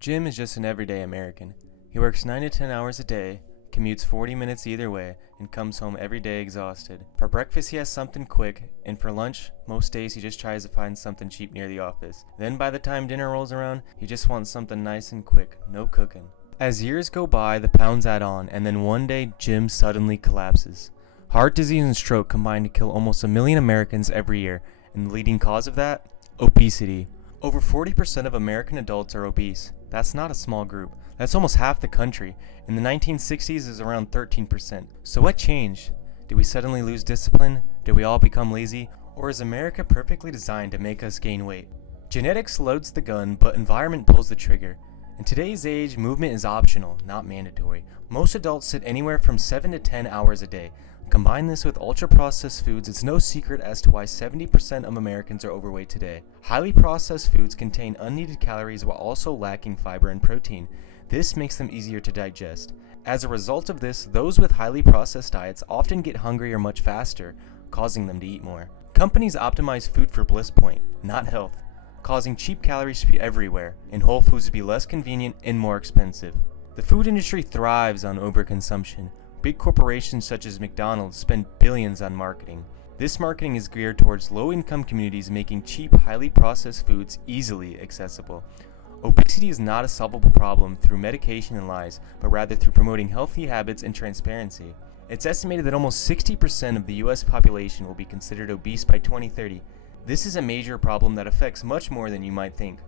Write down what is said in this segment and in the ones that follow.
Jim is just an everyday American. He works 9 to 10 hours a day, commutes 40 minutes either way, and comes home every day exhausted. For breakfast he has something quick, and for lunch, most days he just tries to find something cheap near the office. Then by the time dinner rolls around, he just wants something nice and quick, no cooking. As years go by, the pounds add on, and then one day Jim suddenly collapses. Heart disease and stroke combine to kill almost 1 million Americans every year, and the leading cause of that? Obesity. Over 40% of American adults are obese. That's not a small group. That's almost half the country. In the 1960s, it was around 13%. So what changed? Did we suddenly lose discipline? Did we all become lazy? Or is America perfectly designed to make us gain weight? Genetics loads the gun, but environment pulls the trigger. In today's age, movement is optional, not mandatory. Most adults sit anywhere from 7 to 10 hours a day. Combine this with ultra-processed foods, it's no secret as to why 70% of Americans are overweight today. Highly processed foods contain unneeded calories while also lacking fiber and protein. This makes them easier to digest. As a result of this, those with highly processed diets often get hungrier much faster, causing them to eat more. Companies optimize food for bliss point, not health, causing cheap calories to be everywhere, and whole foods to be less convenient and more expensive. The food industry thrives on overconsumption. Big corporations such as McDonald's spend billions on marketing. This marketing is geared towards low-income communities, making cheap, highly processed foods easily accessible. Obesity is not a solvable problem through medication and lies, but rather through promoting healthy habits and transparency. It's estimated that almost 60% of the US population will be considered obese by 2030. This is a major problem that affects much more than you might think.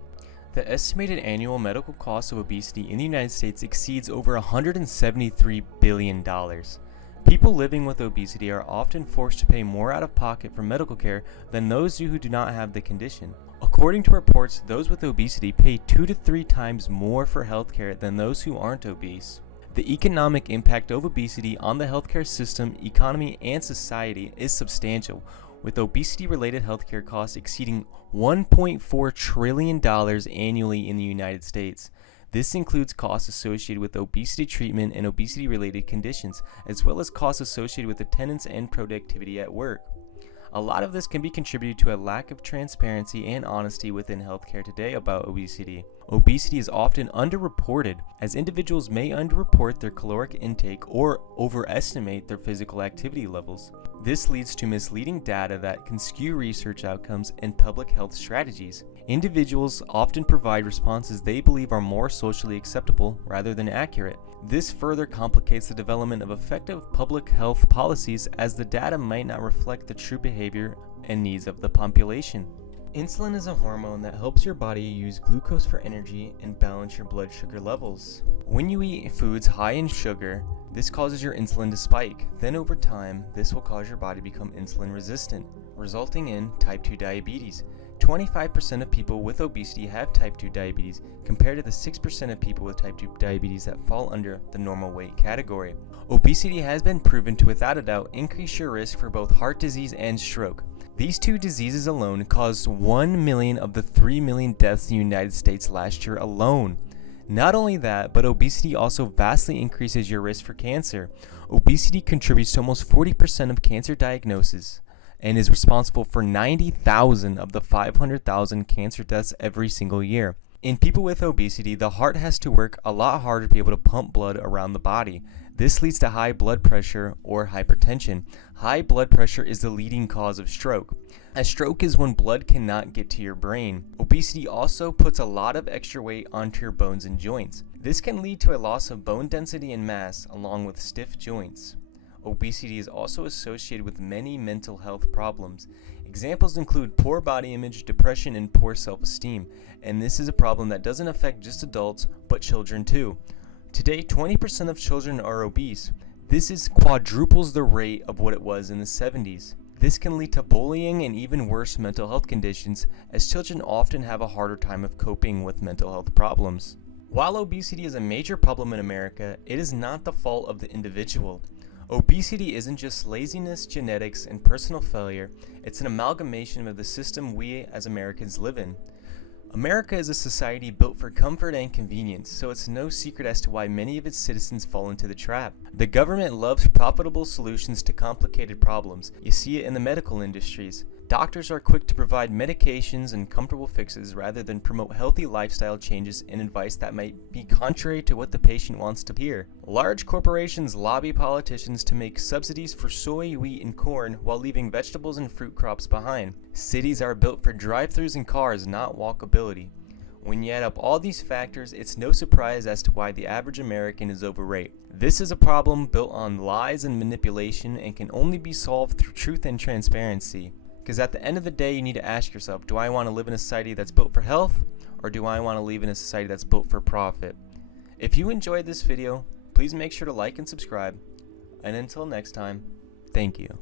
The estimated annual medical cost of obesity in the United States exceeds over $173 billion. People living with obesity are often forced to pay more out of pocket for medical care than those who do not have the condition. According to reports, those with obesity pay 2 to 3 times more for healthcare than those who aren't obese. The economic impact of obesity on the healthcare system, economy, and society is substantial, with obesity-related healthcare costs exceeding $1.4 trillion annually in the United States. This includes costs associated with obesity treatment and obesity-related conditions, as well as costs associated with attendance and productivity at work. A lot of this can be contributed to a lack of transparency and honesty within healthcare today about obesity. Obesity is often underreported, as individuals may underreport their caloric intake or overestimate their physical activity levels. This leads to misleading data that can skew research outcomes and public health strategies. Individuals often provide responses they believe are more socially acceptable rather than accurate. This further complicates the development of effective public health policies, as the data might not reflect the true behavior and needs of the population. Insulin is a hormone that helps your body use glucose for energy and balance your blood sugar levels. When you eat foods high in sugar, this causes your insulin to spike. Then over time, this will cause your body to become insulin resistant, resulting in type 2 diabetes. 25% of people with obesity have type 2 diabetes, compared to the 6% of people with type 2 diabetes that fall under the normal weight category. Obesity has been proven to, without a doubt, increase your risk for both heart disease and stroke. These two diseases alone caused 1 million of the 3 million deaths in the United States last year alone. Not only that, but obesity also vastly increases your risk for cancer. Obesity contributes to almost 40% of cancer diagnoses and is responsible for 90,000 of the 500,000 cancer deaths every single year. In people with obesity, the heart has to work a lot harder to be able to pump blood around the body. This leads to high blood pressure or hypertension. High blood pressure is the leading cause of stroke. A stroke is when blood cannot get to your brain. Obesity also puts a lot of extra weight onto your bones and joints. This can lead to a loss of bone density and mass, along with stiff joints. Obesity is also associated with many mental health problems. Examples include poor body image, depression, and poor self-esteem. And this is a problem that doesn't affect just adults, but children too. Today, 20% of children are obese. This is quadruples the rate of what it was in the 70s. This can lead to bullying and even worse mental health conditions, as children often have a harder time of coping with mental health problems. While obesity is a major problem in America, it is not the fault of the individual. Obesity isn't just laziness, genetics, and personal failure. It's an amalgamation of the system we as Americans live in. America is a society built for comfort and convenience, so it's no secret as to why many of its citizens fall into the trap. The government loves profitable solutions to complicated problems. You see it in the medical industries. Doctors are quick to provide medications and comfortable fixes rather than promote healthy lifestyle changes and advice that might be contrary to what the patient wants to hear. Large corporations lobby politicians to make subsidies for soy, wheat, and corn while leaving vegetables and fruit crops behind. Cities are built for drive-thrus and cars, not walkability. When you add up all these factors, it's no surprise as to why the average American is overweight. This is a problem built on lies and manipulation and can only be solved through truth and transparency. Because at the end of the day, you need to ask yourself, do I want to live in a society that's built for health, or do I want to live in a society that's built for profit? If you enjoyed this video, please make sure to like and subscribe. And until next time, thank you.